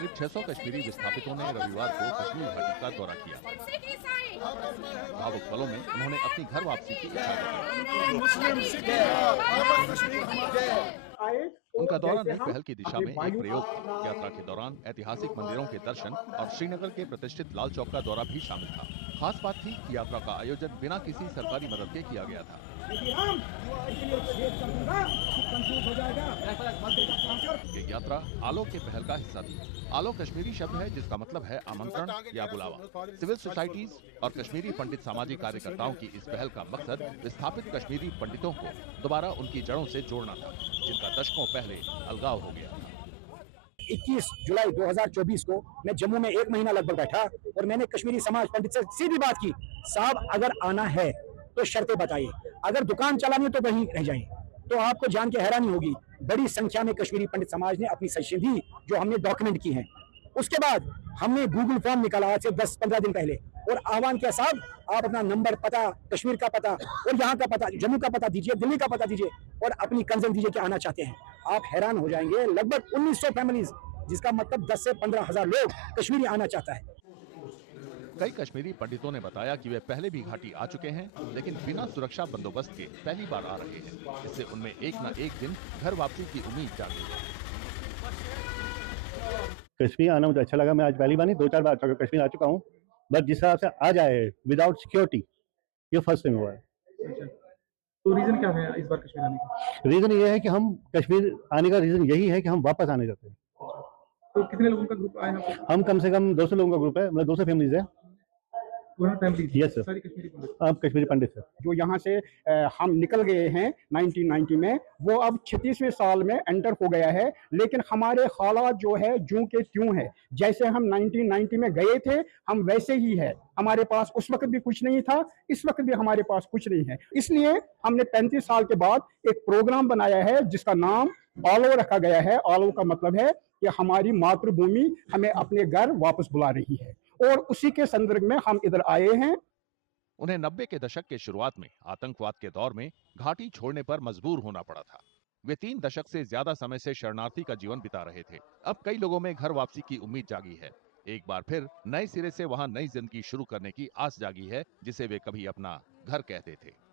करीब 600 कश्मीरी विस्थापितों ने रविवार को कश्मीर घाटी का दौरा किया। भावुक पलों में उन्होंने अपनी घर वापसी की इच्छा जताई। उनका दौरा नई पहल की दिशा में एक प्रयोग था। यात्रा के दौरान ऐतिहासिक मंदिरों के दर्शन और श्रीनगर के प्रतिष्ठित लाल चौक का दौरा भी शामिल था। खास बात थी कि यात्रा का आयोजन बिना किसी सरकारी मदद के किया गया था। ये यात्रा आलो के पहल का हिस्सा थी। आलो कश्मीरी शब्द है जिसका मतलब है आमंत्रण या बुलावा। सिविल सोसाइटीज और कश्मीरी पंडित सामाजिक कार्यकर्ताओं की इस पहल का मकसद विस्थापित कश्मीरी पंडितों को दोबारा उनकी जड़ों से जोड़ना था, जिनका दशकों पहले अलगाव हो गया। 21 जुलाई 2024 को मैं जम्मू में 1 महीना लगभग बैठा और मैंने कश्मीरी समाज पंडित से सीधी बात की, साहब अगर आना है तो शर्तें बताइए, अगर दुकान चलानी है तो वहीं रह जाइए। तो आपको जान के हैरानी होगी, बड़ी संख्या में कश्मीरी पंडित समाज ने अपनी सजेशन दी जो हमने डॉक्यूमेंट की हैं। उसके बाद हमने गूगल फॉर्म निकाला आज से 10-15 दिन पहले और आह्वान किया, साहब आप अपना नंबर, पता, कश्मीर का पता और यहाँ का पता, जम्मू का पता दीजिए, दिल्ली का पता दीजिए और अपनी कंसर्न दीजिए कि आना चाहते हैं। आप हैरान हो जाएंगे, लगभग 1900 फैमिलीज, जिसका मतलब 10 से 15,000 लोग कश्मीरी आना चाहता है। कई कश्मीरी पंडितों ने बताया कि वे पहले भी घाटी आ चुके हैं, लेकिन बिना सुरक्षा बंदोबस्त के पहली बार आ रहे हैं। इससे उनमें एक न एक दिन घर वापसी की उम्मीद जागी है। कश्मीर आना मुझे अच्छा लगा। मैं आज पहली बार नहीं, 2-4 बार कश्मीर आ चुका हूँ, बट जिस हिसाब से आ जाए विदाउट सिक्योरिटी, ये फर्स्ट टाइम हुआ है। तो रीजन क्या है इस बार कश्मीर आने का? रीजन ये है कि हम कश्मीर आने का रीजन यही है कि हम वापस आने चाहते हैं। तो कितने लोगों का ग्रुप आया यहाँ पे? हम कम से कम 200 लोगों का ग्रुप है, मतलब 200 फैमिलीज है। यस सर, सारी कश्मीरी पंडित। आप कश्मीरी पंडित सर। जो यहाँ से हम निकल गए हैं 1990 में, वो अब 36वें साल में एंटर हो गया है, लेकिन हमारे हालात जो है जूं के त्यों है। जैसे हम 1990 में गए थे हम वैसे ही है। हमारे पास उस वक्त भी कुछ नहीं था, इस वक्त भी हमारे पास कुछ नहीं है। इसलिए हमने 35 साल के बाद एक प्रोग्राम बनाया है जिसका नाम आलो रखा गया है। आलो का मतलब है कि हमारी मातृभूमि हमें अपने घर वापस बुला रही है और उसी के संदर्भ में हम इधर आए हैं। उन्हें 90 के दशक के शुरुआत में आतंकवाद के दौर में घाटी छोड़ने पर मजबूर होना पड़ा था। वे 3 दशक से ज्यादा समय से शरणार्थी का जीवन बिता रहे थे। अब कई लोगों में घर वापसी की उम्मीद जागी है। एक बार फिर नए सिरे से वहां नई जिंदगी शुरू करने की आस जागी है, जिसे वे कभी अपना घर कहते थे।